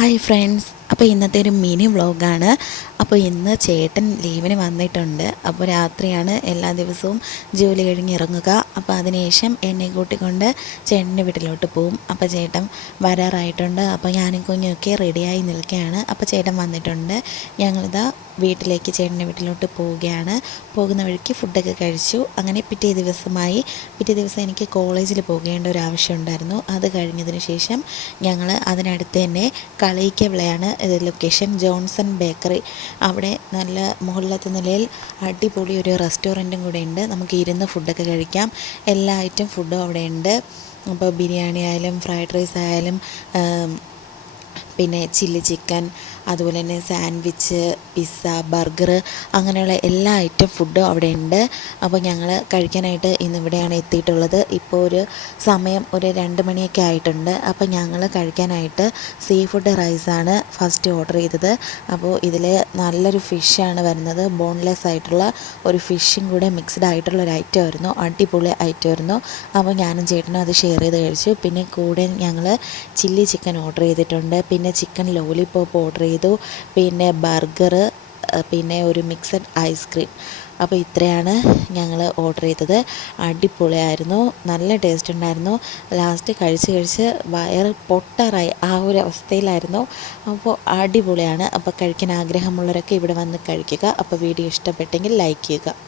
Hi friends അപ്പോൾ ഇന്നത്തെ ഒരു മിനി വ്ളോഗാണ് അപ്പോൾ ഇന്ന് ചേട്ടൻ ലീവിന് വന്നിട്ടുണ്ട്. അപ്പോൾ രാത്രിയാണ് എല്ലാ ദിവസവും ജോലി കഴിഞ്ഞ് ഇറങ്ങുക. അപ്പോൾ അതിനുശേഷം എന്നെ കൂട്ടിക്കൊണ്ട് ചേട്ടന്റെ വീട്ടിലോട്ട് പോവും. അപ്പോൾ ചേട്ടൻ വരാറായിട്ടുണ്ട്. അപ്പോൾ ഞാനും കുഞ്ഞൊക്കെ റെഡിയായി നിൽക്കുകയാണ്. അപ്പോൾ ചേട്ടൻ വന്നിട്ടുണ്ട്. ഞങ്ങളിതാ വീട്ടിലേക്ക് ചേട്ടന്റെ വീട്ടിലോട്ട് പോവുകയാണ്. പോകുന്ന വഴിക്ക് ഫുഡൊക്കെ കഴിച്ചു. അങ്ങനെ പിറ്റേ ദിവസമായി പിറ്റേ ദിവസം എനിക്ക് കോളേജിൽ പോകേണ്ട ഒരു ആവശ്യം ഉണ്ടായിരുന്നു. അത് കഴിഞ്ഞതിന് ശേഷം ഞങ്ങൾ അതിനടുത്ത് തന്നെ കളിക്കവിളയാണ് ലൊക്കേഷൻ ജോൺസൺ ബേക്കറി. അവിടെ നല്ല മുകളിലത്തെ നിലയിൽ അടിപൊളി ഒരു റെസ്റ്റോറന്റും കൂടെ ഉണ്ട്. നമുക്ക് ഇരുന്ന് ഫുഡൊക്കെ കഴിക്കാം. എല്ലാ ഐറ്റം ഫുഡും അവിടെ ഉണ്ട് അപ്പോൾ ബിരിയാണി ആയാലും ഫ്രൈഡ് റൈസ് ആയാലും പിന്നെ ചില്ലി ചിക്കൻ അതുപോലെ തന്നെ സാൻഡ്വിച്ച് പിസ്സ ബർഗർ അങ്ങനെയുള്ള എല്ലാ ഐറ്റം ഫുഡും അവിടെ ഉണ്ട്. അപ്പോൾ ഞങ്ങൾ കഴിക്കാനായിട്ട് ഇന്ന് ഇവിടെയാണ് എത്തിയിട്ടുള്ളത്. ഇപ്പോൾ ഒരു സമയം ഒരു രണ്ട് മണിയൊക്കെ ആയിട്ടുണ്ട്. അപ്പോൾ ഞങ്ങൾ കഴിക്കാനായിട്ട് സീ ഫുഡ് റൈസാണ് ഫസ്റ്റ് ഓർഡർ ചെയ്തത്. അപ്പോൾ ഇതിൽ നല്ലൊരു ഫിഷാണ് വരുന്നത്. ബോൺലെസ് ആയിട്ടുള്ള ഒരു ഫിഷും കൂടെ മിക്സ്ഡ് ആയിട്ടുള്ള ഒരു ഐറ്റം ആയിരുന്നു. അടിപൊളി ഐറ്റം ആയിരുന്നു. അപ്പോൾ ഞാനും ചേട്ടനും അത് ഷെയർ ചെയ്ത് കഴിച്ചു. പിന്നെ കൂടെ ഞങ്ങൾ ചില്ലി ചിക്കൻ ഓർഡർ ചെയ്തിട്ടുണ്ട്. പിന്നെ ചിക്കൻ ലോലിപോപ്പ് ഓർഡർ ചെയ്തു. പിന്നെ ബർഗർ പിന്നെ ഒരു മിക്സഡ് ഐസ്ക്രീം അപ്പോൾ ഇത്രയാണ് ഞങ്ങൾ ഓർഡർ ചെയ്തത്. അടിപൊളിയായിരുന്നു. നല്ല ടേസ്റ്റ് ഉണ്ടായിരുന്നു. ലാസ്റ്റ് കഴിച്ച് കഴിച്ച് വയറ് പൊട്ടറായി. ആ ഒരു അവസ്ഥയിലായിരുന്നു. അപ്പോൾ അടിപൊളിയാണ്. അപ്പോൾ കഴിക്കാൻ ആഗ്രഹമുള്ളവരൊക്കെ ഇവിടെ വന്ന് കഴിക്കുക. അപ്പോൾ വീഡിയോ ഇഷ്ടപ്പെട്ടെങ്കിൽ ലൈക്ക് ചെയ്യുക.